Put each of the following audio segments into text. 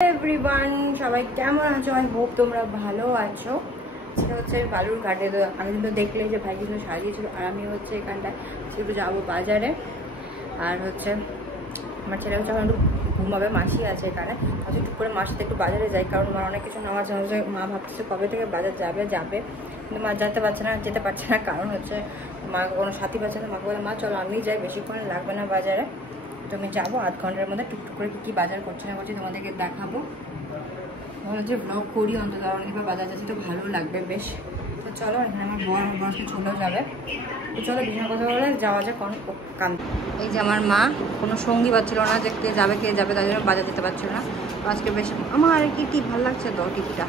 Everyone, সবাই কেমন আছো? আই হোপ তোমরা ভালো আছো। সেটা হচ্ছে বালুর ঘাটে। তো আমি কিন্তু দেখলে যে ভাই কিন্তু সাজিয়েছিল, আর আমি হচ্ছে এখানটায় একটু যাবো বাজারে। আর হচ্ছে আমার ছেলে হচ্ছে এখন একটু ঘুমাবে, মাসি আছে এখানে। আজকে টুক করে মার সাথে একটু বাজারে যাই, কারণ মার অনেক কিছু নেওয়া আছে। মা ভাবতেছে কবে থেকে বাজার যাবে, কিন্তু মা যেতে পারছে না, কারণ হচ্ছে মা কোনো সাথী পাচ্ছে না। মাকে বলে মা চলো আমি যাই, বেশিক্ষণ লাগবে না বাজারে। তো আমি যাবো আধ ঘন্টার মধ্যে, টুকটুক করে কী বাজার করছি না করছি তোমাদেরকে দেখাবো। ভালো যে ব্লগ করি অন্তত, অনেকবার বাজার যাচ্ছি তো ভালো লাগবে বেশ। তো চলো, এখানে আমার বড় চলেও যাবে। তো চলো বিছানা কথা বলে যাওয়া যাক। কান এই যে আমার মা কোনো সঙ্গী পাচ্ছিল না, যে কে যাবে তাই জন্য বাজার দিতে পারছিল না। তো আজকে বেশ আমার কি ভালো লাগছে তো টিভিটা।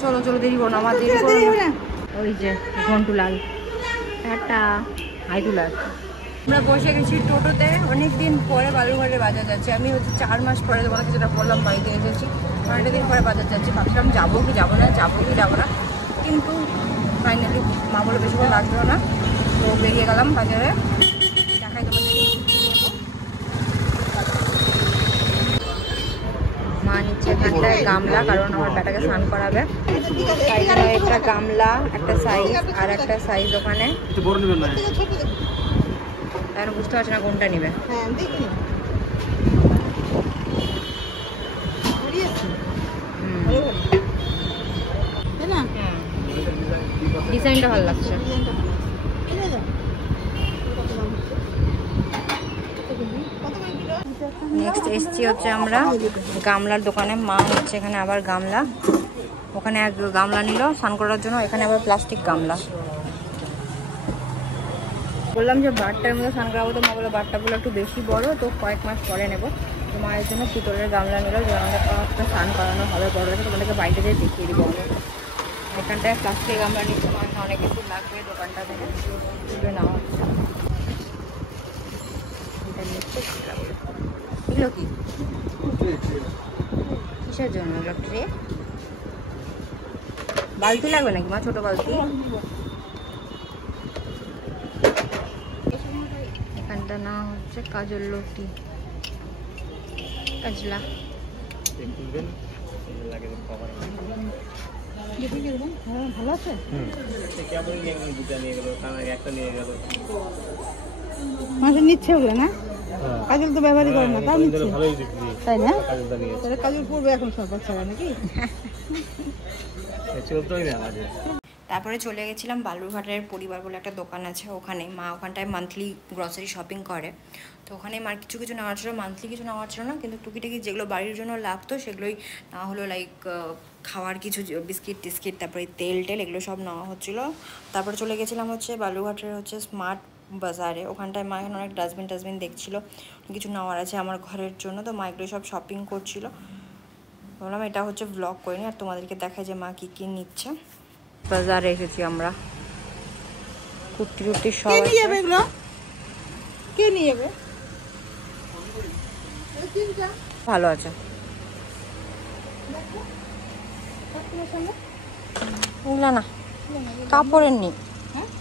চলো দেরি করো না, আমার দেরি করো না। ওই যে ঘন্টুলাল একটা হাইটুলাল। আমরা বসে গেছি টোটোতে, অনেকদিন পরে বালুরঘাটে বাজার যাচ্ছি। আমি হচ্ছে 4 মাস পরে তোমাকে যেটা বললাম বাড়িতে এসেছি, অনেকটা দিন পরে বাজার যাচ্ছি। ভাবছিলাম যাবো কি যাবো না, কিন্তু ফাইনালি মা বলে বেশিক্ষণ লাগলো না, তো বেরিয়ে গেলাম বাজারে। দেখাই তোমাদের মা নিচ্ছে এখানটায় গামলা, কারণ আমার বেটাকে স্নান করাবে। তাই জন্য একটা গামলা, একটা সাইজ আর একটা সাইজ ওখানে। তাই বুঝতে পারছি না কোনটা নিবে। ডিজাইনটা ভালো লাগছে। নেক্সট এসছি হচ্ছে আমরা গামলার দোকানে। মা হচ্ছে এখানে আবার গামলা, ওখানে এক গামলা নিল স্নান করার জন্য, এখানে আবার প্লাস্টিক গামলা। বললাম যে বারটার মধ্যে স্নান করাবো, তো মা বলে বারটা বলে একটু বেশি বড়, তো কয়েক মাস পরে নেবো। তো মায়ের জন্য পিতলের গামলা নিল, যে আমাদের স্নান করানো হবে বড় হয়েছে, তোমাদেরকে বাইরে যেয়ে দেখিয়ে দিব। এখানটায় প্লাস্টিক গামলা নিচ্ছে, আমার অনেক কিছু লাগবে দোকানটা থেকে তুলে নেওয়া হচ্ছে। এটা নিচ্ছে এগুলো কি কিসের জন্য? ট্রে, বালতি লাগবে নাকি মা? ছোট বালতি। এখানটা না হচ্ছে কাজল লতি, কাজলা। ভালো আছে। মানুষ নিচ্ছে ওগুলো না, কাজল তো ব্যবহারই করে না, তাই নিচ্ছে, তাই না? কাজল পড়বে এখন সব বাচ্চারা নাকি। তারপরে চলে গেছিলাম বালুরঘাটের পরিবার বলে একটা দোকান আছে, ওখানে মা ওখানটায় মান্থলি গ্রসারি শপিং করে। তো ওখানে মার কিছু নেওয়ার ছিল, মান্থলি কিছু নেওয়ার ছিল না, কিন্তু টুকিটাকি যেগুলো বাড়ির জন্য লাগতো সেগুলোই নেওয়া হলো। লাইক খাওয়ার কিছু বিস্কিট টিস্কিট, তারপরে তেল এগুলো সব নেওয়া হচ্ছিলো। তারপরে চলে গেছিলাম হচ্ছে বালুরঘাটের হচ্ছে স্মার্ট বাজারে। ওখানটায় মা এখানে অনেক ডাস্টবিন দেখছিলো, কিছু নেওয়ার আছে আমার ঘরের জন্য। তো মা এগুলো সব শপিং করছিলো। বললাম এটা হচ্ছে ব্লগ করিনি, আর তোমাদেরকে দেখায় যে মা কী নিচ্ছে। বাজারে এসেছি আমরা, কুর্তি টুর্তি সব কে নিয়ে যাবে, ভালো আছে। না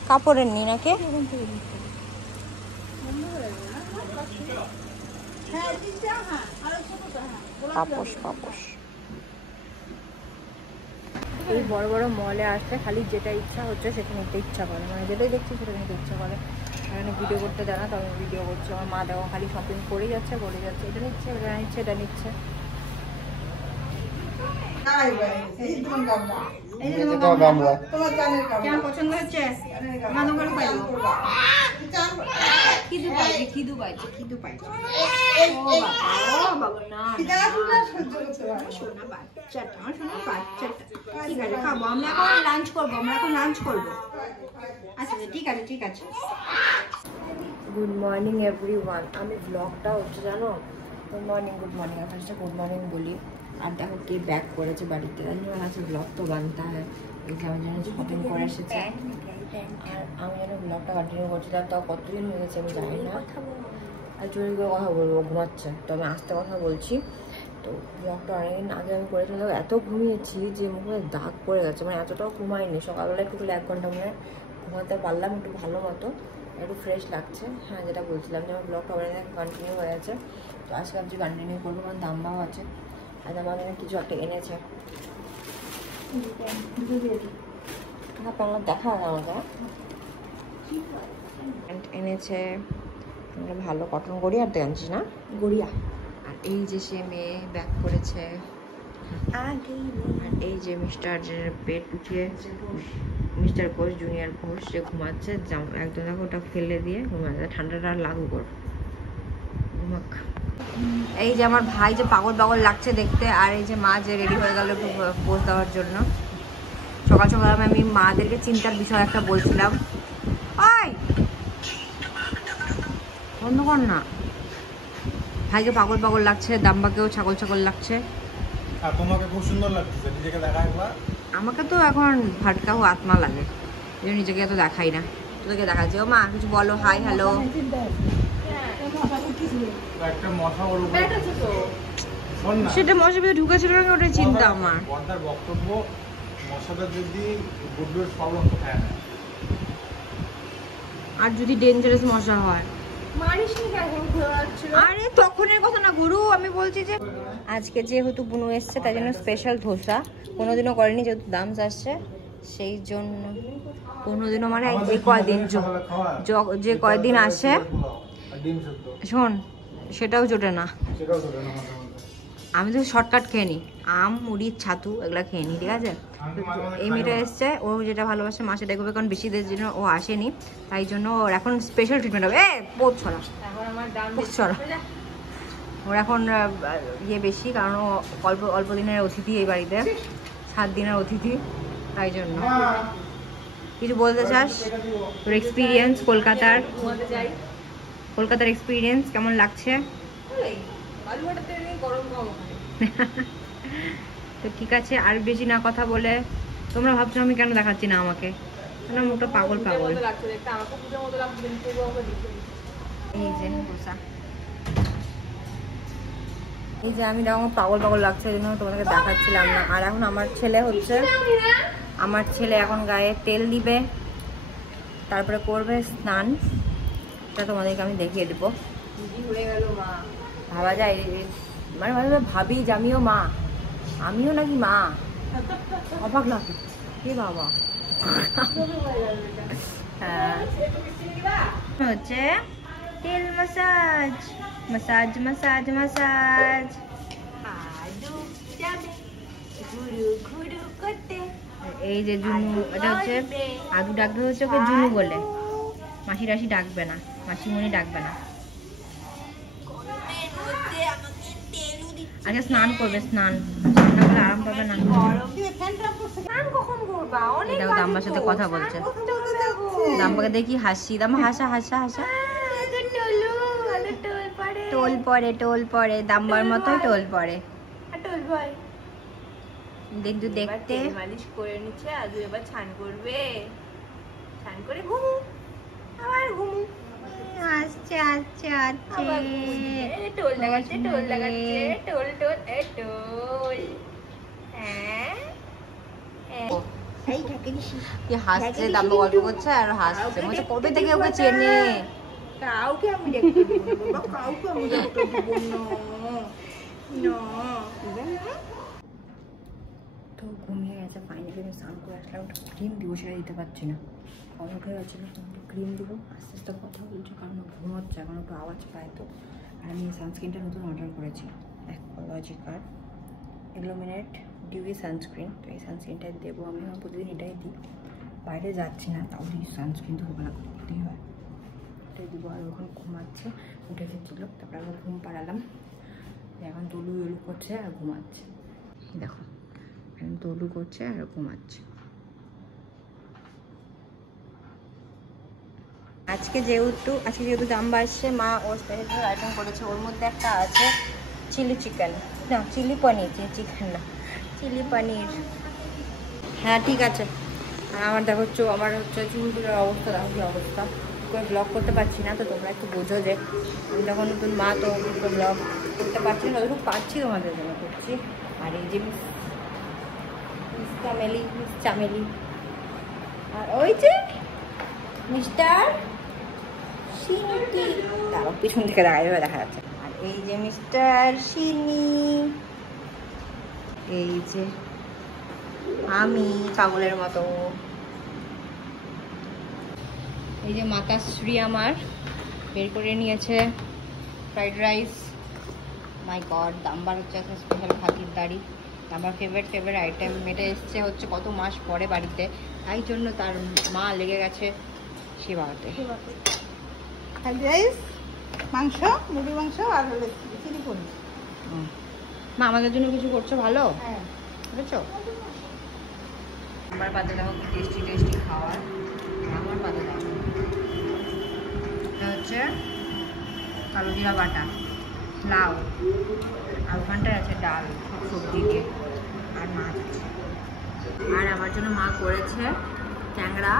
কাপড়ের নি নাকি? পাপোশ এই বড় বড় মলে আসতে খালি যেটা ইচ্ছা হচ্ছে সেটা নিতে ইচ্ছা করে, মানে যেটাই দেখছি সেটা নিতে ইচ্ছা করে। এখানে ভিডিও করতে দেয় না, তো আমি ভিডিও করছি। আমার মা দেখো খালি শপিং করেই যাচ্ছে, এটা নিচ্ছে এটা নিচ্ছে। পছন্দ হচ্ছে খিদু পাইছে। ঠিক আছে, খাবো আমরা এখন লাঞ্চ করবো। আচ্ছা ঠিক আছে। Good morning everyone. আমি ব্লগটা হচ্ছে জানো, গুড মর্নিং ফার্স্টে গুড মর্নিং বলি। আর দেখো কে ব্যাক করেছে বাড়িতে, আছে ব্লগ তো বানতে হয়। এই যে আমার জন্য শপিং করে এসেছে, আর আমি যেন ব্লগটা কন্টিনিউ করছিলাম। তাও কতদিন হয়ে গেছে আমি জানি না। আর জোরে করে কথা বলবো, ঘুমাচ্ছে, তো আমি আস্তে কথা বলছি। তো ব্লগটা অনেকদিন আগে আমি করেছিলাম, এত ঘুমিয়েছি যে মুখে দাগ পড়ে গেছে, মানে এতটাও ঘুমাইনি। সকালবেলা একটু 1 ঘন্টা মনে ঘুমাতে পারলাম একটু ভালো মতো, একটু ফ্রেশ লাগছে। হ্যাঁ, যেটা বলছিলাম যে আমার ব্লগটা অনেক কন্টিনিউ হয়ে আছে, তো আজকে ভাবছি কন্টিনিউ করবো, কারণ দাম্মাও আছে। আর আমার কিছু একটা এনেছে, দেখা আমাকে এনেছে ভালো কটন গড়িয়ার তো আনছিস না, গড়িয়া। আর এই যে সে মেয়ে ব্যাক করেছে, আর এই যে মিস্টার পেট উঠিয়ে মিস্টার ঘোষ, জুনিয়র ঘোষ, সে ঘুমাচ্ছে। একদম দেখো ওটা ফেলে দিয়ে ঘুমাচ্ছে, ঠান্ডাটা লাগু কর ঘুমাক। এই যে আমার ভাই যে পাগল পাগল লাগছে দেখতে, আর এই যে মা যে রেডি হয়ে গেল একটু পোজ দেওয়ার জন্য। সকাল সকাল আমি মাদেরকে চিন্তার বিষয় একটা বলছিলাম, ওই বন্ধ কর না। ভাইকে পাগল পাগল লাগছে, দাম্বাকেও ছাগল ছাগল লাগছে। তোমাকে খুব সুন্দর লাগছে, নিজেকে দেখা একবার। আমাকে তো এখন ভাটকাও আত্মা লাগে, এই নিজেকে এত দেখাই না, তোদেরকে দেখাচ্ছি। ও মা কিছু বলো, হাই হ্যালো। একটা মশা ওর উপরে সেটা মশার ভিতরে ঢুকেছিল না, ওটাই চিন্তা আমার। বর্দার বক্তব্য, মশাটা যদি গুড্ডুর সব রক্ত খায় না, আর যদি ডেঞ্জারাস মশা হয়, আরে তখনের কথা না গুরু, আমি বলছি যে আজকে যেহেতু বুনু এসছে তাই জন্য স্পেশাল ধোসা, কোনোদিনও করেনি যেহেতু দাম আসছে সেই জন্য। কোনোদিনও মানে এই কয়দিন যে কয়দিন আসে, শোন সেটাও জোটে না। আমি তো শর্টকাট খেয়ে নিই, আম মুড়ি ছাতু এগুলো খেয়ে নিই, ঠিক আছে। এই মেয়েটা এসছে, ও যেটা ভালোবাসে মা সেটাই করবে, কারণ বেশি দিনের জন্য ও আসেনি, তাই জন্য ওর এখন স্পেশাল ট্রিটমেন্ট হবে। পোত ছড়া ছড়া, ওর এখন ইয়ে বেশি, কারণ ও অল্প দিনের অতিথি এই বাড়িতে, 7 দিনের অতিথি, তাই জন্য। কিছু বলতে চাস তোর এক্সপিরিয়েন্স কলকাতার এক্সপিরিয়েন্স কেমন লাগছে? তো ঠিক আছে, আর বেশি না কথা বলে, তোমরা ভাবছো আমি কেন দেখাচ্ছি না আমাকে, মুখটা পাগল পাগল। এই যে বসা, এই যে আমি দেখো পাগল পাগল লাগছে, এই জন্য তোমাদেরকে দেখাচ্ছিলাম না। আর এখন আমার ছেলে এখন গায়ে তেল দিবে, তারপরে করবে স্নান, এটা তোমাদেরকে আমি দেখিয়ে দেবো। ভাবা যায় মানে ভাবি যে আমিও মা, আমিও নাকি মা, অবাক লাগে কে বাবা। হ্যাঁ হচ্ছে তেল মাসাজ মাসাজ মাসাজ মাসাজ, এই যে জুনু, এটা হচ্ছে আদু ডাকবে হচ্ছে ওকে জুনু বলে, মাসি রাশি ডাকবে না, মাসিমণি ডাকবে না। আগে স্নান করবে, স্নান না করলে আরাম পাবে না। এটাও দাম্বার সাথে কথা বলছে, দাম্বাকে দেখি হাসি, দাম্বা হাসা হাসা হাসা, টোল পরে দাম্বার মতোই টোল পরে। কিন্তু দেখতে মালিশ করে নিচ্ছে, আজু এবার ছান করবে, ছান করে ঘুমু, আবার ঘুমু, আচ্ছা আচ্ছা আচ্ছা, টোল লাগাচ্ছে টোল লাগাচ্ছে, টোল টোল এ টোল, হ্যাঁ হাসছে, দাম্বা গল্প করছে আর হাসছে, বলছে কবে থেকে ওকে চেনে। কাউকে আমি দেখতে দিব না, কাউকে আমি দেখতে দিব না। তো ঘুমিয়ে গেছে, ফাইনালি আমি স্নান করে আসলাম, একটু ক্রিম দিব, সেটা দিতে পারছি না, কম উঠে গেছিলো, ক্রিম দিব, আস্তে আস্তে কথা বলছে কারণ ঘুমোচ্ছে, এখন একটু আওয়াজ পায় তো। আর আমি সানস্ক্রিনটা নতুন অর্ডার করেছি, অ্যাকোলজিকার ইলুমিনেট ডিউই সানস্ক্রিন, তো এই সানস্ক্রিনটাই দেবো আমি, প্রতিদিন এটাই দিই, বাইরে যাচ্ছি না তাও এই সানস্ক্রিন তো ওগুলো করতেই হয়, এটাই দেবো। আর ওখানে ঘুমাচ্ছে, উঠে এসেছিল, তারপরে আমরা ঘুম পাড়ালাম, এখন দলু করছে আর ঘুমাচ্ছে, দেখো দলু করছে আর ঘুমাচ্ছে। আজকে যেহেতু দাম্বা আসছে, মা ওর স্পেশাল আইটেম করেছে, ওর মধ্যে একটা আছে চিলি চিকেন, না চিলি পনির, চিকেন না চিলি পনির। হ্যাঁ ঠিক আছে। আর আমার দেখো আমার হচ্ছে চুলগুলোর অবস্থা, দেখো কি অবস্থা, করে ব্লগ করতে পারছি না, তো তোমরা একটু বোঝো যে আমি তখন নতুন মা, তো ব্লগ করতে পারছি না, যতটুকু পারছি তোমাদের জন্য করছি। আর এই যে মিস চামেলি, আর ওই যে মিস্টার শিনি, তারও পিছন থেকে দেখা যাচ্ছে। আর এই যে মিস্টার শিনি, এই যে আমি পাগলের মতো। এই যে মাতাশ্রী আমার বের করে নিয়েছে ফ্রাইড রাইস। মাই গড, দাম্বার হচ্ছে একটা স্পেশাল খাতিরদারি, আমার ফেভারিট আইটেম। এটা এসছে হচ্ছে কত মাস পরে বাড়িতে, তাই জন্য তার মা লেগে গেছে সেবাতে। মাংস, মুরগির মাংস আর হলো চিলি পনির। মা আমাদের জন্য কিছু করছো ভালো? হ্যাঁ, বুঝেছো? আমার পাতে দেখো টেস্টি টেস্টি খাওয়ার। আমার পাতে দেখো এটা হচ্ছে কালো জিরা বাটা, লাউ, আর ওখানটায় আছে ডাল সব সবজি দিয়ে, আর মাছ আছে। আর আমার জন্য মা করেছে ট্যাংরা,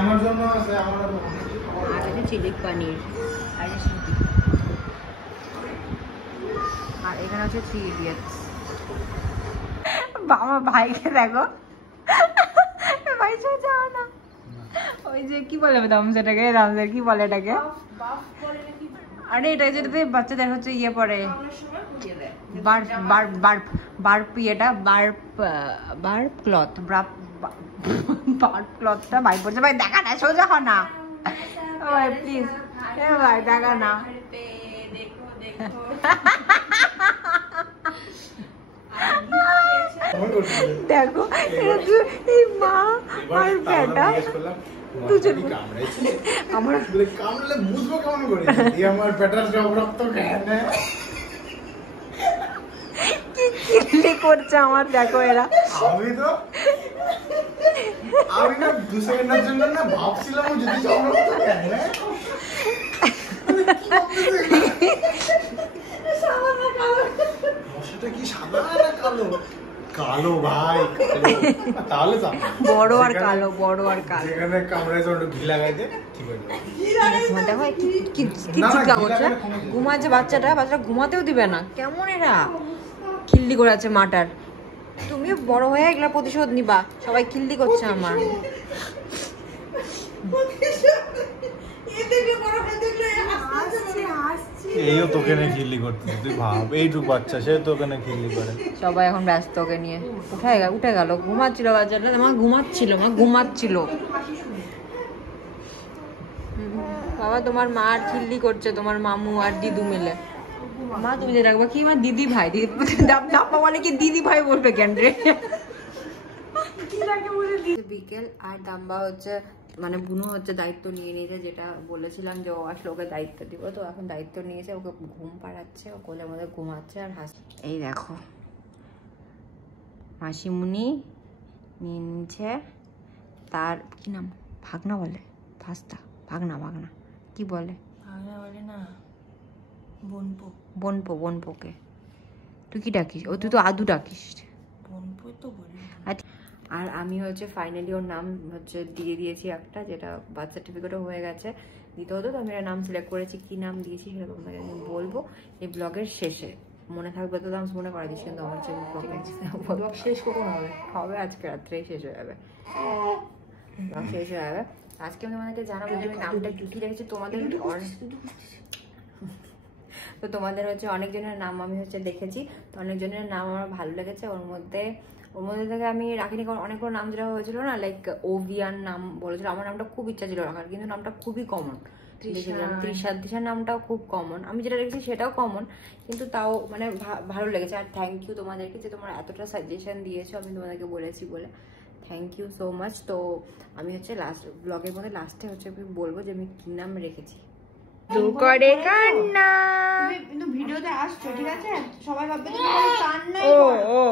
আমার জন্য আছে, আমার আর আছে চিলি পনির, আর আছে সিদ্ধি, আর এখানে হচ্ছে 3 ইডিয়টস। আমার ভাইকে দেখো, ভাই যাও না, ওই যে কি বলে দামসাটাকে, দামসার কি বলে এটাকে? আরে এটা যেটাতে বাচ্চাদের হচ্ছে ইয়ে পড়ে, বার্প ইয়েটা, বার্প ক্লথ, বার্প ক্লথটা ভাই পড়ছে। ভাই দেখা না, সোজা হ না ভাই প্লিজ, ভাই দেখা না। দেখো এই মা আর বেটা দুজন আমার কামড়ালে বুঝবো কেমন করে আমার পেটার সব রক্ত খেয়ে নেয়। কি কিল্লি করছে আমার, দেখো এরা। আমি না 2 সেকেন্ডের জন্য না ভাবছিলাম যদি সব রক্ত খেয়ে নেয়। মশাটা কি সাদা না কালো? কালো ভাই, তাহলে বড় আর কালো, বড় আর কালো। যেখানে কামড়ায় ওটা ঘি লাগাই দে, ঠিক হয়ে যাবে। দেখো কি চিৎকার করছে, ঘুমাচ্ছে বাচ্চাটা ঘুমাতেও দিবে না। কেমন এরা খিল্লি করে আছে মাটার। তুমিও বড় হয়ে এগুলা প্রতিশোধ নিবা, সবাই খিল্লি করছে আমার। এইও তোকে নিয়ে খিল্লি করতে, তুই ভাব এইটুক বাচ্চা সে তোকে নিয়ে খিল্লি করে। সবাই এখন ব্যস্ত ওকে নিয়ে। উঠে গেল, ঘুমাচ্ছিল বাচ্চাটা, মা ঘুমাচ্ছিল। বাবা তোমার মা আর খিল্লি করছে, তোমার মামু আর দিদু মিলে। মা তুমি যে রাখবা কি, আমার দিদি ভাই, দাপ্পা বলে কি দিদি ভাই বলবে কেন রে? বিকেল আর দাম্বা হচ্ছে মানে বুনু হচ্ছে দায়িত্ব নিয়ে নিয়েছে, যেটা বলেছিলাম যে ও আসলে ওকে দায়িত্ব দিব, তো এখন দায়িত্ব নিয়েছে, ওকে ঘুম পাড়াচ্ছে, ও কোলের মধ্যে ঘুমাচ্ছে আর হাসছে। এই দেখো মাসিমুনি নিয়ে নিচ্ছে তার কি নাম, ভাগনা বলে, ভাগনা কি বলে? ভাগনা বলে না, বোনপোকে তুই কি ডাকিস? ও তুই তো আদু ডাকিস। বোনপো তো বলি। আর আমি হচ্ছে ফাইনালি ওর নাম হচ্ছে দিয়ে দিয়েছি একটা, যেটা বার্থ সার্টিফিকেটও হয়ে গেছে, দিতে হতো, তো আমি নাম সিলেক্ট করেছি। কি নাম দিয়েছি সেটা তোমাকে আমি বলবো এই ব্লগের শেষে। মনে থাকবে তো নাম মনে করা দিচ্ছি, কিন্তু আমার হচ্ছে ব্লগ শেষ কখন হবে আজকে রাত্রেই শেষ হয়ে যাবে, ব্লগ শেষ হয়ে যাবে। আজকে আমি তোমাদেরকে জানাবো যে আমি নামটা কি রেখেছি। তো তোমাদের হচ্ছে অনেকজনের নাম আমি হচ্ছে দেখেছি, তো অনেকজনের নাম আমার ভালো লেগেছে। ওর মধ্যে থেকে আমি রাখিনি, কারণ অনেকগুলো নাম যেটা হয়েছিল না, লাইক ওভিয়ান নাম বলেছিল, আমার নামটা খুব ইচ্ছা ছিল রাখার, কিন্তু নামটা খুবই কমন। তৃষার নামটাও খুব কমন, আমি যেটা রেখেছি সেটাও কমন, কিন্তু তাও মানে ভালো লেগেছে। আর থ্যাংক ইউ তোমাদেরকে যে তোমরা এতটা সাজেশন দিয়েছো, আমি তোমাদেরকে বলেছি বলে থ্যাংক ইউ সো মাচ। তো আমি হচ্ছে লাস্ট ব্লগের মধ্যে লাস্টে হচ্ছে আমি বলবো যে আমি কি নাম রেখেছি। করে কান্না কিন্তু ভিডিওতে আসছো, ঠিক আছে? সবাই ভাববে তুমি কান্নাই করো।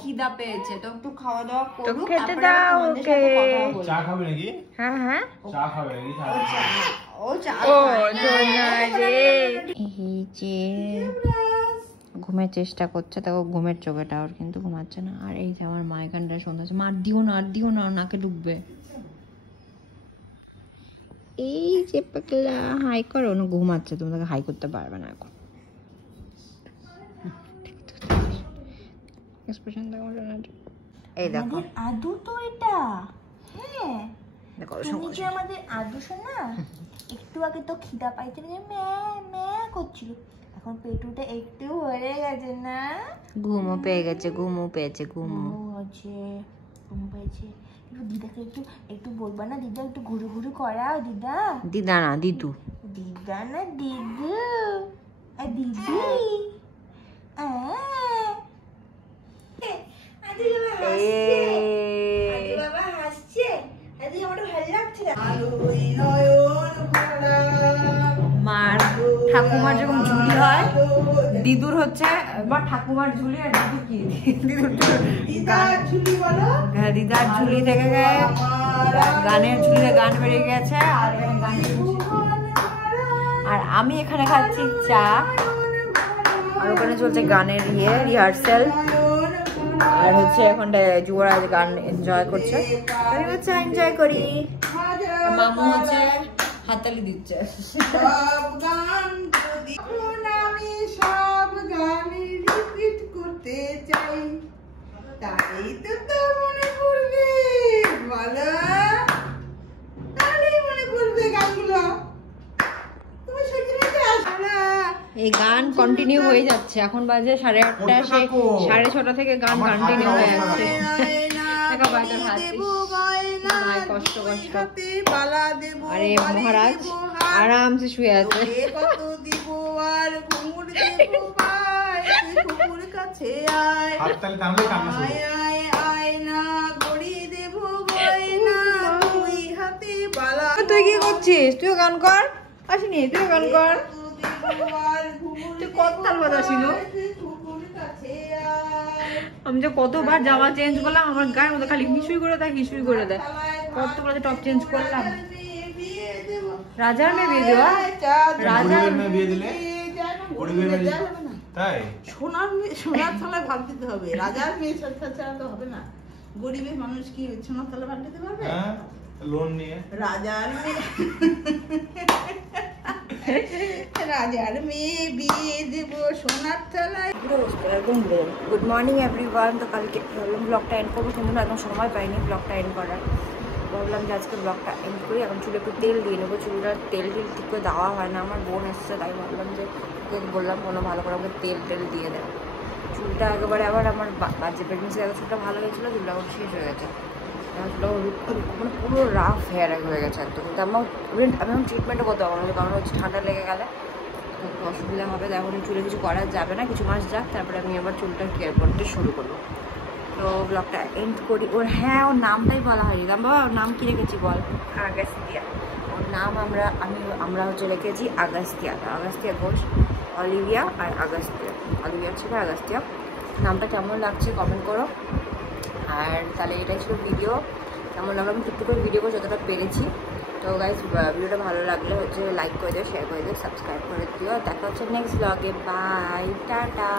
খিদা পেয়েছে তো একটু খাওয়া দাওয়া করো, তো খেতে দাও ওকে। চা খাবে নাকি? হ্যাঁ চা খাবে নাকি? ও চা এই যে ঘুমের চেষ্টা করছে, দেখো ঘুমের চোখেটা ওর, কিন্তু ঘুমাচ্ছে না। আর এই যে আমার মা এখানটা শুনতেছে, মা আর দিও না নাকে ঢুকবে। এই যে পাগলা হাই করো, না ঘুমাচ্ছে, তোমাকে হাই করতে পারবে না এখন। এই দেখো আদু তো এটা, হ্যাঁ দেখো তুমি যে আমাদের আদু শোনা, একটু আগে তো খিদা পাইতে ম্যা ম্যা করছিল, এখন পেটুটা একটু ভরে গেছে না? ঘুমও পেয়ে গেছে, ঘুমও পেয়েছে, ঘুমও। ঘুম পেয়েছে। দিদাকে একটু একটু বলবা না, দিদা একটু ঘুরু ঘুরু করাও দিদা। দিদা না দিদু। দিদা না দিদু, দিদি। বাবা হাসছে, আজকে আমার ভালো লাগছে না। মার ঠাকুমার যখন ঝুলি হয়, দিদুর হচ্ছে বা ঠাকুমার ঝুলি, আর দিদু কি দিদুর ঝুলি বলো। হ্যাঁ, দিদার ঝুলি থেকে গেছে, গানের ঝুলিতে গান বেরিয়ে গেছে, আর গান, আর আমি এখানে খাচ্ছি চা, আর ওখানে চলছে গানের রিহার্সেল, আর হচ্ছে এখন যুবরাজ গান এনজয় করছে, আমি হচ্ছে এনজয় করি। মামু হচ্ছে হাততালি দিচ্ছে। সব গান আমি সব গান রিপিট করতে চাই, তাই তো মনে পড়বে বলো, তাহলেই মনে পড়বে গানগুলো। তুমি সেখানে আসবে। এই গান কন্টিনিউ হয়ে যাচ্ছে, এখন বাজে 8:30, সেই 6:30 থেকে গান কন্টিনিউ হয়ে যাচ্ছে। কষ্ট কষ্ট। আরে মহারাজ আরামসে শুয়ে আছে। তুই কি করছিস? তুইও গান কর। আসিনি, তুইও গান কর। তুই কত তাল বাজাছিল। আমি যে কতবার জামা চেঞ্জ করলাম, আমার গায়ের মধ্যে খালি হিসুই করে দেয়, হিসুই করে দেয়। কতবার যে টপ চেঞ্জ করলাম। রাজার মেয়ে বিয়ে দেওয়া, রাজার মেয়ে বিয়ে দিলে তাই সোনার থালায় ভাত দিতে হবে, রাজার মেয়ে ছাড়া তো হবে না। গরিবের মানুষ কি সোনার থালায় ভাত দিতে পারবে? লোন নিয়ে রাজার মেয়ে বিয়ে দেব সোনার থালায়। Good morning everyone. তো কালকে ভাবলাম ব্লগটা এন্ড করবো, কিন্তু একদম সময় পাইনি ব্লগটা এন্ড করার। ভাবলাম যে আজকে ব্লগটা এন্ড করি। এখন চুলে একটু তেল দিয়ে নেবো, চুলটা তেল ঠিক করে দেওয়া হয় না, আমার বোন এসছে, তাই ভাবলাম যে বললাম কোনো ভালো করে আমাকে তেল দিয়ে দেয়। চুলটা একেবারে আবার আমার বাজে প্রেগনেন্সি আগে চুলটা ভালো হয়েছিল, চুলটা আবার শেষ হয়ে গেছে, চুলটা মানে পুরো রাফ হেয়ার হয়ে গেছে একদম। কিন্তু আমি এখন ট্রিটমেন্টও করতে পারবো না, কারণ হচ্ছে ঠান্ডা লেগে গেলে একটু অসুবিধা হবে। এখন চুলে কিছু করা যাবে না, কিছু মাস যাক, তারপরে আমি আবার চুলটা কেয়ার করতে শুরু করবো। তো ব্লগটা এন্ড করি। ওর ওর নামটাই বলা হয়নি। বাবা ওর নাম কি রেখেছি বল? আগাস্তিয়া। ওর নাম আমরা হচ্ছে রেখেছি আগাস্তিয়া ঘোষ, অলিভিয়া আর আগাস্তিয়া। অলিভিয়া ছিল আগাস্তিয়া। নামটা কেমন লাগছে কমেন্ট করো। আর তাহলে এটাই ছিল ভিডিও। কেমন লাগলো আমি একটু করে ভিডিও করে যতটা পেরেছি। তো গাইজ ভিডিওটা ভালো লাগলে হচ্ছে লাইক করে দিও, শেয়ার করে দিও, সাবস্ক্রাইব করে দিও। দেখা হচ্ছে নেক্সট ব্লগে। Bye, tata.